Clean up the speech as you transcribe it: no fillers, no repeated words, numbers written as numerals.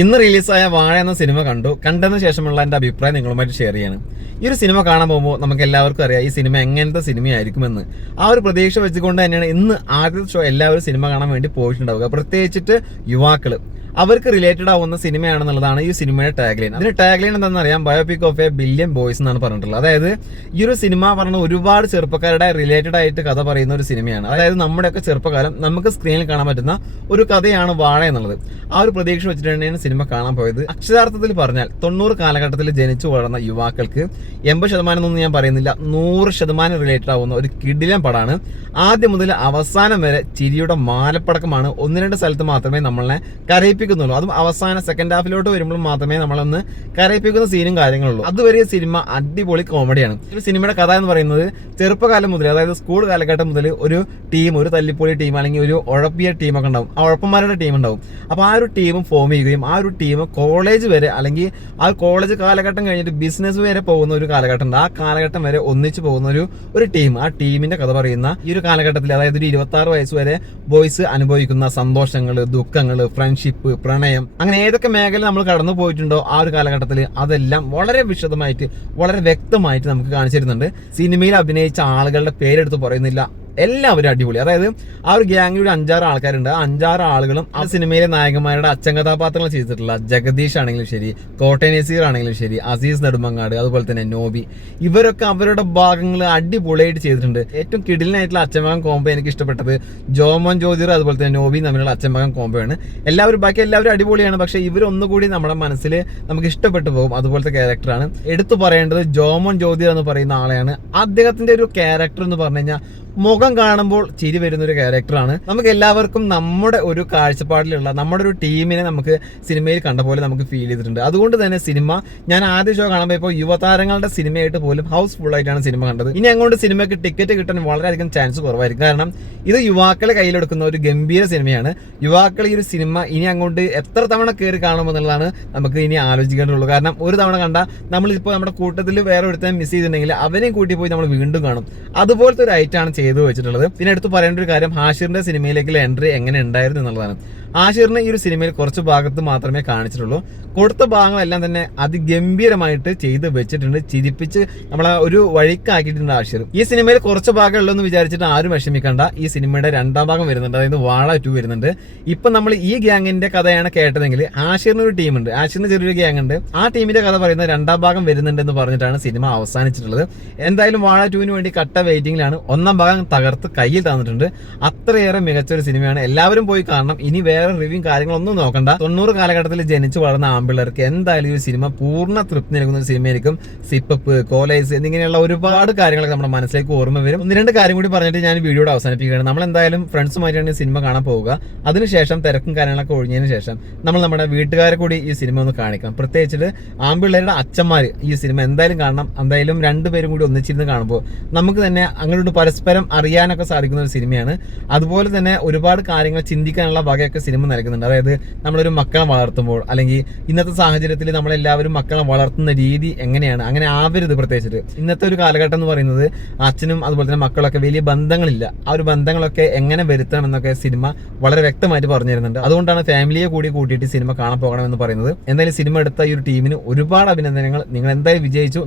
ഇന്ന് റിലീസായ വാഴ എന്ന സിനിമ കണ്ടതിന് ശേഷമുള്ള എന്റെ അഭിപ്രായം നിങ്ങളുമായിട്ട് ഷെയർ ചെയ്യണം. ഈ ഒരു സിനിമ കാണാൻ പോകുമ്പോൾ നമുക്ക് എല്ലാവർക്കും അറിയാം ഈ സിനിമ എങ്ങനത്തെ സിനിമയായിരിക്കുമെന്ന്. ആ ഒരു പ്രതീക്ഷ വെച്ചുകൊണ്ട് തന്നെയാണ് ഇന്ന് ആദ്യത്തെ ഷോ എല്ലാവരും സിനിമ കാണാൻ വേണ്ടി പോയിട്ടുണ്ടാവുക. പ്രത്യേകിച്ചിട്ട് യുവാക്കള് അവർക്ക് റിലേറ്റഡ് ആവുന്ന സിനിമയാണെന്നുള്ളതാണ് ഈ സിനിമയുടെ ടാഗ്ലൈൻ. അതിന് ടാഗ്ലൈൻ എന്താണെന്ന് അറിയാം, biopic of A billion boys എന്നാണ് പറഞ്ഞിട്ടുള്ളത്. അതായത് ഈ ഒരു സിനിമ പറഞ്ഞ ഒരുപാട് ചെറുപ്പക്കാരുടെ റിലേറ്റഡ് ആയിട്ട് കഥ പറയുന്ന ഒരു സിനിമയാണ്. അതായത് നമ്മുടെയൊക്കെ ചെറുപ്പകാലം നമുക്ക് സ്ക്രീനിൽ കാണാൻ പറ്റുന്ന ഒരു കഥയാണ് വാഴ എന്നുള്ളത്. ആ ഒരു പ്രതീക്ഷ വെച്ചിട്ട് തന്നെയാണ് സിനിമ കാണാൻ പോയത്. അക്ഷരാർത്ഥത്തിൽ പറഞ്ഞാൽ 90 കാലഘട്ടത്തിൽ ജനിച്ചു വളർന്ന യുവാക്കൾക്ക് 80% എന്നൊന്നും ഞാൻ പറയുന്നില്ല, 100% റിലേറ്റഡ് ആവുന്ന ഒരു കിടിലൻ പടമാണ്. ആദ്യം മുതൽ അവസാനം വരെ ചിരിയുടെ മാലപ്പടക്കമാണ്. 1-2 സ്ഥലത്ത് മാത്രമേ നമ്മളെ കരയിപ്പിക്കുന്നുള്ളൂ. അതും അവസാന സെക്കൻഡ് ഹാഫിലോട്ട് വരുമ്പോൾ മാത്രമേ നമ്മളൊന്ന് കരയിപ്പിക്കുന്ന സീനും കാര്യങ്ങളുള്ളൂ. അതുവരെ സിനിമ അടിപൊളി കോമഡിയാണ്. ഈ സിനിമയുടെ കഥ എന്ന് പറയുന്നത് ചെറുപ്പകാലം മുതൽ, അതായത് സ്കൂൾ കാലഘട്ടം മുതൽ ഒരു ടീം, ഒരു തല്ലിപ്പൊളി ടീം അല്ലെങ്കിൽ ഒരു ഉഴപ്പിയ ടീമൊക്കെ ഉണ്ടാവും, ആ ഉഴപ്പന്മാരുടെ ടീം ഉണ്ടാവും. അപ്പോൾ ആ ഒരു ടീം ഫോം ചെയ്യുകയും ആ ഒരു ടീം കോളേജ് വരെ അല്ലെങ്കിൽ ആ കോളേജ് കാലഘട്ടം കഴിഞ്ഞിട്ട് ബിസിനസ് വരെ പോകുന്ന ഒരു കാലഘട്ടം ഉണ്ട്. ആ കാലഘട്ടം വരെ ഒന്നിച്ചു പോകുന്ന ഒരു ടീം, ആ ടീമിന്റെ കഥ പറയുന്ന ഈ ഒരു കാലഘട്ടത്തിൽ, അതായത് ഒരു 26 വയസ്സ് വരെ ബോയ്സ് അനുഭവിക്കുന്ന സന്തോഷങ്ങൾ, ദുഃഖങ്ങൾ, ഫ്രണ്ട്ഷിപ്പ്, പ്രണയം, അങ്ങനെ ഏതൊക്കെ മേഖല നമ്മൾ കടന്നു പോയിട്ടുണ്ടോ ആ ഒരു കാലഘട്ടത്തിൽ അതെല്ലാം വളരെ വിശദമായിട്ട് വളരെ വ്യക്തമായിട്ട് നമുക്ക് കാണിച്ചു തരുന്നുണ്ട്. സിനിമയിൽ അഭിനയിച്ച ആളുകളുടെ പേരെടുത്ത് പറയുന്നില്ല, എല്ലാവരും അടിപൊളി. അതായത് ആ ഒരു ഗ്യാങ്ങിലൂടെ 5-6 ആൾക്കാരുണ്ട്. ആ 5-6 ആളുകളും ആ സിനിമയിലെ നായകന്മാരുടെ അച്ഛൻ കഥാപാത്രങ്ങൾ ചെയ്തിട്ടുള്ള ജഗദീഷ് ആണെങ്കിലും ശരി, കോട്ടയം നസീർ ആണെങ്കിലും ശരി, അസീസ് നെടുമങ്ങാട്, അതുപോലെ തന്നെ നോബി, ഇവരൊക്കെ അവരുടെ ഭാഗങ്ങൾ അടിപൊളിയായിട്ട് ചെയ്തിട്ടുണ്ട്. ഏറ്റവും കിടിലനായിട്ടുള്ള അച്ഛൻ-മകൻ കോംബോ എനിക്ക് ഇഷ്ടപ്പെട്ടത് ജോമോൻ ജ്യോതിർ അതുപോലെ തന്നെ നോബി തമ്മിലുള്ള അച്ഛൻ-മകൻ കോംബോ ആണ്. ബാക്കി എല്ലാവരും അടിപൊളിയാണ്. പക്ഷേ ഇവരൊന്നുകൂടി നമ്മുടെ മനസ്സിൽ നമുക്ക് ഇഷ്ടപ്പെട്ടു പോകും. അതുപോലത്തെ ക്യാരക്ടറാണ്. എടുത്തു പറയേണ്ടത് ജോമോൻ ജ്യോതിർ എന്ന് പറയുന്ന ആളെയാണ്. അദ്ദേഹത്തിന്റെ ഒരു ക്യാരക്ടർ എന്ന് പറഞ്ഞു കഴിഞ്ഞാൽ മുഖം കാണുമ്പോൾ ചിരി വരുന്ന ഒരു ക്യാരക്ടറാണ്. നമുക്ക് എല്ലാവർക്കും നമ്മുടെ ഒരു കാഴ്ചപ്പാടിലുള്ള നമ്മുടെ ഒരു ടീമിനെ നമുക്ക് സിനിമയിൽ കണ്ട പോലെ നമുക്ക് ഫീൽ ചെയ്തിട്ടുണ്ട്. അതുകൊണ്ട് തന്നെ സിനിമ ഞാൻ ആദ്യ ഷോ കാണുമ്പോൾ ഇപ്പോൾ യുവതാരങ്ങളുടെ സിനിമയായിട്ട് പോലും ഹൗസ്ഫുൾ ആയിട്ടാണ് സിനിമ കണ്ടത്. ഇനി അങ്ങോട്ട് സിനിമയ്ക്ക് ടിക്കറ്റ് കിട്ടാൻ വളരെയധികം ചാൻസ് കുറവായിരിക്കും. കാരണം ഇത് യുവാക്കളെ കയ്യിലെടുക്കുന്ന ഒരു ഗംഭീര സിനിമയാണ്. യുവാക്കൾ ഈ ഒരു സിനിമ ഇനി അങ്ങോട്ട് എത്ര തവണ കയറി കാണുമെന്നുള്ളതാണ് നമുക്ക് ഇനി ആലോചിക്കേണ്ടതുള്ളൂ. കാരണം ഒരു തവണ കണ്ടാൽ നമ്മളിപ്പോൾ നമ്മുടെ കൂട്ടത്തിൽ വേറെ ഒരുത്തനെ മിസ് ചെയ്തിട്ടുണ്ടെങ്കിൽ അവനെയും കൂട്ടി പോയി നമ്മൾ വീണ്ടും കാണും. അതുപോലത്തെ ഒരു ഐറ്റാണ് ചെയ്തു വെച്ചിട്ടുള്ളത്. പിന്നെ എടുത്ത് പറയേണ്ട ഒരു കാര്യം, ഹാഷിറിന്റെ സിനിമയിലേക്കുള്ള എൻട്രി എങ്ങനെ ഉണ്ടായിരുന്നു എന്നുള്ളതാണ്. ഹാഷിറിനെ ഈ ഒരു സിനിമയിൽ കുറച്ച് ഭാഗത്ത് മാത്രമേ കാണിച്ചിട്ടുള്ളൂ. കൊടുത്ത ഭാഗങ്ങളെല്ലാം തന്നെ അതിഗംഭീരമായിട്ട് ചെയ്ത് വെച്ചിട്ടുണ്ട്. ചിരിപ്പിച്ച് നമ്മളെ ഒരു വഴിക്കാക്കിയിട്ടുണ്ട് ഹാഷിർ. ഈ സിനിമയിൽ കുറച്ച് ഭാഗം ഉള്ളൂ എന്ന് വിചാരിച്ചിട്ട് ആരും വിഷമിക്കണ്ട. ഈ സിനിമയുടെ 2ാം ഭാഗം വരുന്നുണ്ട്, അതായത് വാഴ 2 വരുന്നുണ്ട്. ഇപ്പൊ നമ്മൾ ഈ ഗ്യാങ്ങിന്റെ കഥയാണ് കേട്ടതെങ്കിൽ ഹാഷിറിന് ഒരു ടീമുണ്ട്, ഹാഷിറിന് ചെറിയൊരു ഗ്യാങ് ഉണ്ട്. ആ ടീമിന്റെ കഥ പറയുന്ന 2ാം ഭാഗം വരുന്നുണ്ട് എന്ന് പറഞ്ഞിട്ടാണ് സിനിമ അവസാനിച്ചിട്ടുള്ളത്. എന്തായാലും വാഴ 2-ന് വേണ്ടി കട്ട വെയിറ്റിംഗിലാണ്. 1ാം ഭാഗം തകർത്ത് കയ്യിൽ തന്നിട്ടുണ്ട്. അത്രയേറെ മികച്ച ഒരു സിനിമയാണ്. എല്ലാവരും പോയി കാണണം. ഇനി വേറെ റിവ്യൂ കാര്യങ്ങളൊന്നും നോക്കണ്ട. 90 കാലഘട്ടത്തിൽ ജനിച്ചു വളർന്ന ആമ്പിള്ളേർക്ക് എന്തായാലും ഈ സിനിമ പൂർണ്ണ തൃപ്തി നൽകുന്ന ഒരു സിനിമയായിരിക്കും. സിപ്പപ്പ്, കോളേജ് എന്നിങ്ങനെയുള്ള ഒരുപാട് കാര്യങ്ങളൊക്കെ നമ്മുടെ മനസ്സിലേക്ക് ഓർമ്മ വരും. 1-2 കാര്യം കൂടി പറഞ്ഞിട്ട് ഞാൻ വീഡിയോയുടെ അവസാനിപ്പിക്കുകയാണ്. നമ്മൾ എന്തായാലും ഫ്രണ്ട്സുമായിട്ടാണ് ഈ സിനിമ കാണാൻ പോവുക. അതിനുശേഷം തിരക്കും കാര്യങ്ങളൊക്കെ ഒഴിഞ്ഞതിന് ശേഷം നമ്മൾ നമ്മുടെ വീട്ടുകാരെ കൂടി ഈ സിനിമ ഒന്ന് കാണിക്കണം. പ്രത്യേകിച്ചിട്ട് ആമ്പിള്ളേരുടെ അച്ഛന്മാർ ഈ സിനിമ എന്തായാലും കാണണം. എന്തായാലും 2 പേരും കൂടി ഒന്നിച്ചിരുന്ന് കാണുമ്പോൾ നമുക്ക് തന്നെ അങ്ങോട്ട് പരസ്പരം അറിയാനൊക്കെ സാധിക്കുന്ന ഒരു സിനിമയാണ്. അതുപോലെ തന്നെ ഒരുപാട് കാര്യങ്ങൾ ചിന്തിക്കാനുള്ള വകയൊക്കെ സിനിമ നൽകുന്നുണ്ട്. അതായത് നമ്മളൊരു മക്കളെ വളർത്തുമ്പോൾ അല്ലെങ്കിൽ ഇന്നത്തെ സാഹചര്യത്തിൽ നമ്മളെല്ലാവരും മക്കളെ വളർത്തുന്ന രീതി എങ്ങനെയാണ്, അങ്ങനെ ആവരുത്. പ്രത്യേകിച്ചിട്ട് ഇന്നത്തെ ഒരു കാലഘട്ടം എന്ന് പറയുന്നത് അച്ഛനും അതുപോലെ തന്നെ മക്കളൊക്കെ വലിയ ബന്ധങ്ങളില്ല. ആ ഒരു ബന്ധങ്ങളൊക്കെ എങ്ങനെ വരുത്തണം എന്നൊക്കെ സിനിമ വളരെ വ്യക്തമായിട്ട് പറഞ്ഞു തരുന്നുണ്ട്. അതുകൊണ്ടാണ് ഫാമിലിയെ കൂടി കൂട്ടിയിട്ട് സിനിമ കാണാൻ പോകണമെന്ന് പറയുന്നത്. എന്തായാലും സിനിമ എടുത്ത ഈ ഒരു ടീമിന് ഒരുപാട് അഭിനന്ദനങ്ങൾ. നിങ്ങൾ എന്തായാലും വിജയിച്ചു.